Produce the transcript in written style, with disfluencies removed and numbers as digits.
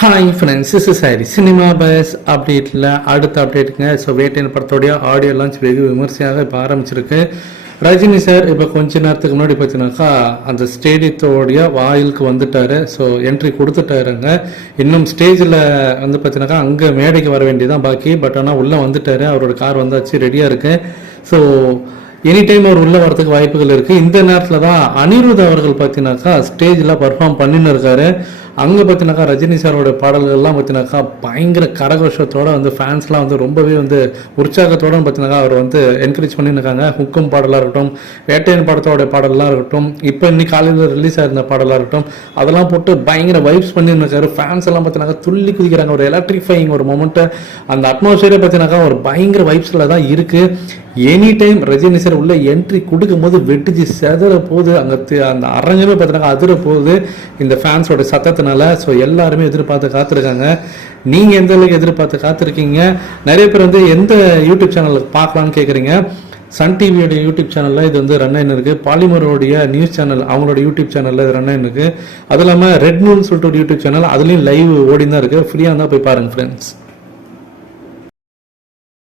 Hi friends, this is Harry. Cinema bus அப்டேட்டில் அடுத்த அப்டேட்டுங்க. So Vettaiyan படத்தோடைய ஆடியோ லான்ச் வெகு விமர்சையாக இப்போ ஆரம்பிச்சிருக்கு. ரஜினி சார் இப்போ கொஞ்ச நேரத்துக்கு முன்னாடி பார்த்தீங்கன்னாக்கா அந்த ஸ்டேடியத்தோடைய வாயிலுக்கு வந்துட்டார். ஸோ என்ட்ரி கொடுத்துட்டாருங்க. இன்னும் ஸ்டேஜில் வந்து பார்த்தீங்கன்னாக்கா அங்கே மேடைக்கு வர வேண்டியதான் பாக்கி. பட் ஆனால் உள்ளே வந்துட்டார். அவரோட கார் வந்தாச்சு, ரெடியாக இருக்குது. ஸோ எனி டைம் அவர் உள்ளே வரதுக்கு வாய்ப்புகள் இருக்குது. இந்த நேரத்தில் தான் அனிருத் அவர்கள் பார்த்தீங்கன்னாக்கா ஸ்டேஜில் பர்ஃபார்ம் பண்ணின்னு இருக்காரு. அங்கே பார்த்தினாக்கா ரஜினி சாரோட பாடல்கள்லாம் பார்த்தினாக்கா பயங்கர கரகோஷத்தோடு வந்து ஃபேன்ஸ்லாம் வந்து ரொம்பவே வந்து உற்சாகத்தோடு பார்த்தினாக்கா அவர் வந்து என்கரேஜ் பண்ணியிருக்காங்க. ஹுக்கும் பாடலாக இருக்கட்டும், வேட்டையன் படத்தோட பாடலாம் இருக்கட்டும், இப்போ இன்னைக்கு காலையில் ரிலீஸ் ஆயிருந்த பாடலாக இருக்கட்டும், அதெல்லாம் போட்டு பயங்கர வைப்ஸ் பண்ணியிருக்காரு. ஃபேன்ஸ் எல்லாம் பார்த்தினாக்கா துள்ளி குதிக்கிறாங்க. ஒரு எலக்ட்ரிஃபைங் ஒரு மொமெண்ட்டு, அந்த அட்மாஸ்பியரே பார்த்தினாக்கா ஒரு பயங்கர வைப்ஸில் தான் இருக்குது. எனி டைம் ரஜினி சார் உள்ள என்ட்ரி கொடுக்கும் போது வெட்டிச்சு செதற போகுது. அங்கே அந்த அரங்கமே பார்த்தினாக்கா அதிர போகுது இந்த ஃபேன்ஸோட சத்தத்தினால. ஸோ எல்லாருமே எதிர்பார்த்து காத்திருக்காங்க. நீங்கள் எந்த அளவுக்கு எதிர்பார்த்து காத்திருக்கீங்க? நிறைய பேர் வந்து எந்த யூடியூப் சேனலுக்கு பார்க்கலான்னு கேட்குறீங்க. சன் டிவியோட யூடியூப் சேனலில் இது வந்து ரன் ஆகின்னு இருக்குது. பாலிமரோடைய நியூஸ் சேனல் அவங்களோட யூடியூப் சேனலில் இது ரன் ஆகின்னு இருக்குது. அது இல்லாமல் ரெட் நியூஸ் சொல்லிட்டு ஒரு யூடியூப் சேனல், அதுலேயும் லைவ் ஓடி தான் இருக்குது. ஃப்ரீயாக இருந்தால் போய் பாருங்கள் ஃப்ரெண்ட்ஸ்.